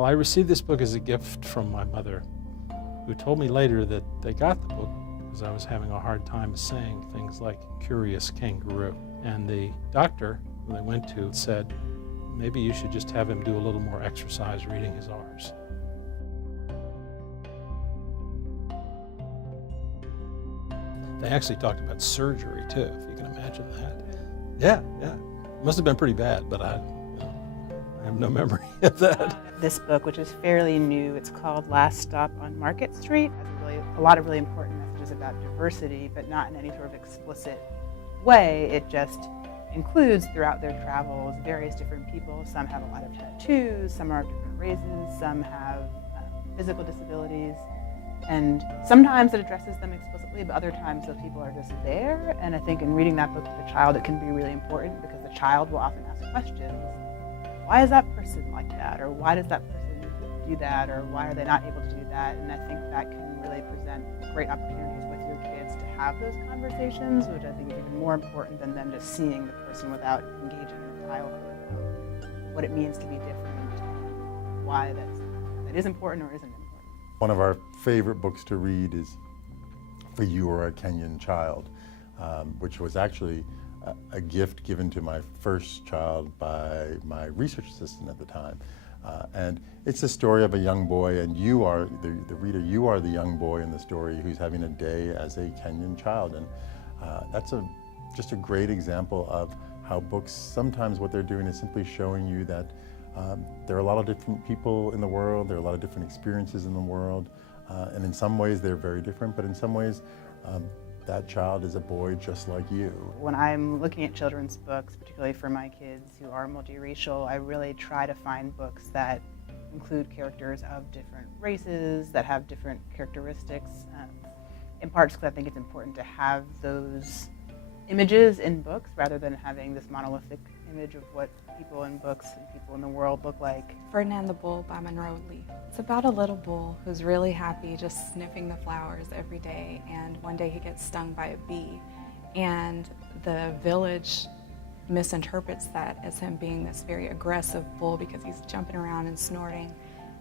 Well, I received this book as a gift from my mother, who told me later that they got the book because I was having a hard time saying things like curious kangaroo. And the doctor who they went to said, maybe you should just have him do a little more exercise reading his R's. They actually talked about surgery too, if you can imagine that. Yeah. It must have been pretty bad, but I have no memory of that. This book, which is fairly new, it's called Last Stop on Market Street. It has a lot of really important messages about diversity, but not in any sort of explicit way. It just includes throughout their travels various different people. Some have a lot of tattoos, some are of different races, some have physical disabilities. And sometimes it addresses them explicitly, but other times those people are just there. And I think in reading that book with a child, it can be really important because the child will often ask questions. Why is that person like that? Or why does that person do that? Or why are they not able to do that? And I think that can really present great opportunities with your kids to have those conversations, which I think is even more important than them just seeing the person without engaging in a dialogue about what it means to be different and why that is important or isn't important. One of our favorite books to read is For You Are a Kenyan Child, which was actually a gift given to my first child by my research assistant at the time. And it's a story of a young boy, and you are, the reader, you are the young boy in the story who's having a day as a Kenyan child. And that's just a great example of how books, sometimes what they're doing is simply showing you that there are a lot of different people in the world, there are a lot of different experiences in the world, and in some ways they're very different, but in some ways that child is a boy just like you. When I'm looking at children's books, particularly for my kids who are multiracial, I really try to find books that include characters of different races, that have different characteristics, in part because I think it's important to have those images in books rather than having this monolithic image of what people in books and people in the world look like. Ferdinand the Bull by Monroe Lee. It's about a little bull who's really happy just sniffing the flowers every day, and one day he gets stung by a bee, and the village misinterprets that as him being this very aggressive bull because he's jumping around and snorting.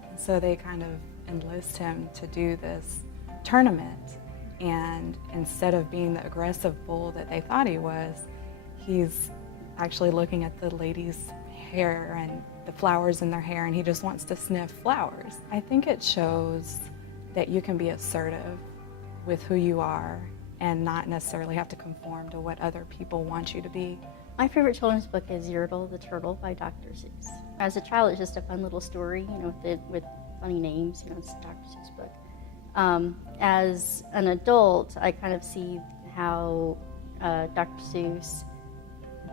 And so they kind of enlist him to do this tournament, and instead of being the aggressive bull that they thought he was, he's actually looking at the lady's hair and the flowers in their hair, and he just wants to sniff flowers. I think it shows that you can be assertive with who you are and not necessarily have to conform to what other people want you to be. My favorite children's book is Yertle the Turtle by Dr. Seuss. As a child, it's just a fun little story, with funny names, it's a Dr. Seuss book. As an adult, I kind of see how Dr. Seuss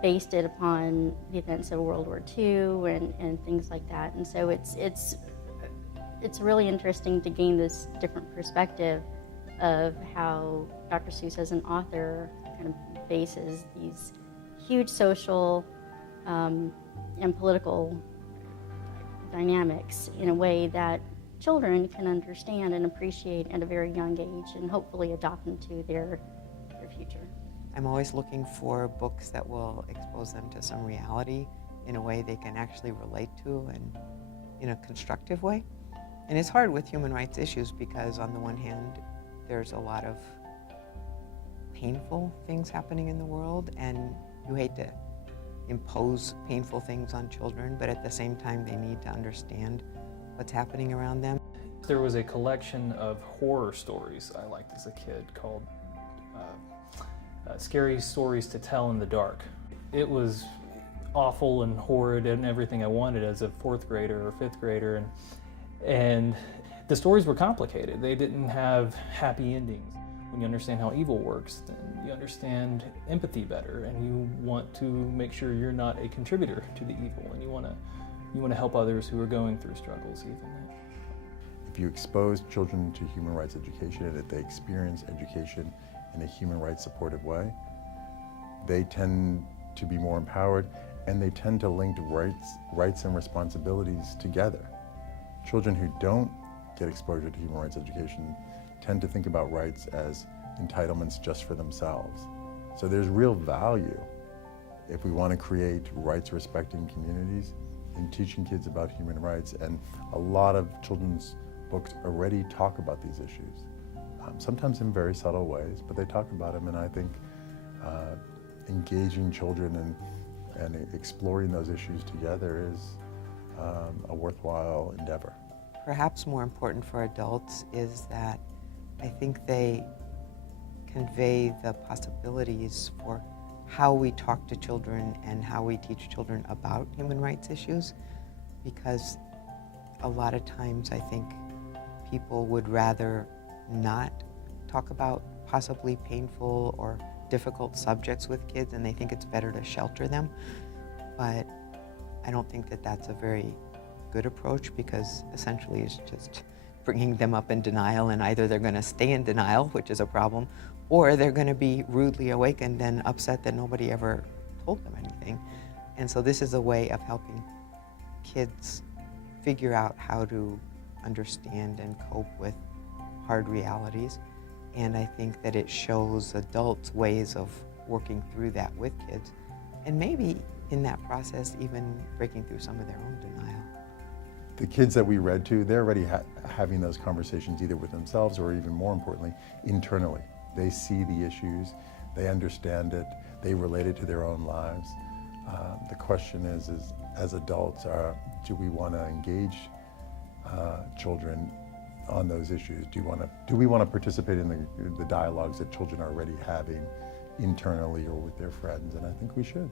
based it upon the events of World War II and things like that. And so it's really interesting to gain this different perspective of how Dr. Seuss as an author kind of bases these huge social and political dynamics in a way that children can understand and appreciate at a very young age and hopefully adopt into their future. I'm always looking for books that will expose them to some reality in a way they can actually relate to and in a constructive way. And it's hard with human rights issues because on the one hand, there's a lot of painful things happening in the world, and you hate to impose painful things on children, but at the same time, they need to understand what's happening around them. There was a collection of horror stories I liked as a kid called Scary Stories to Tell in the Dark. It was awful and horrid and everything I wanted as a fourth grader or fifth grader, and the stories were complicated. They didn't have happy endings. When you understand how evil works, then you understand empathy better, and you want to make sure you're not a contributor to the evil, and you want to help others who are going through struggles even. If you expose children to human rights education and if they experience education in a human rights supportive way, they tend to be more empowered, and they tend to link rights and responsibilities together. Children who don't get exposure to human rights education tend to think about rights as entitlements just for themselves. So there's real value if we want to create rights-respecting communities in teaching kids about human rights, and a lot of children's books already talk about these issues, sometimes in very subtle ways, but they talk about them, and I think engaging children and exploring those issues together is a worthwhile endeavor. Perhaps more important for adults is that I think they convey the possibilities for how we talk to children and how we teach children about human rights issues, because a lot of times I think people would rather not talk about possibly painful or difficult subjects with kids, and they think it's better to shelter them. But I don't think that that's a very good approach, because essentially it's just bringing them up in denial, and either they're going to stay in denial, which is a problem, or they're going to be rudely awakened and upset that nobody ever told them anything. And so this is a way of helping kids figure out how to understand and cope with hard realities. And I think that it shows adults ways of working through that with kids, and maybe in that process even breaking through some of their own denial. The kids that we read to, they're already having those conversations either with themselves or, even more importantly, internally. They see the issues, they understand it, they relate it to their own lives. The question is as adults, do we want to engage children on those issues? Do we want to participate in the dialogues that children are already having internally or with their friends? And I think we should.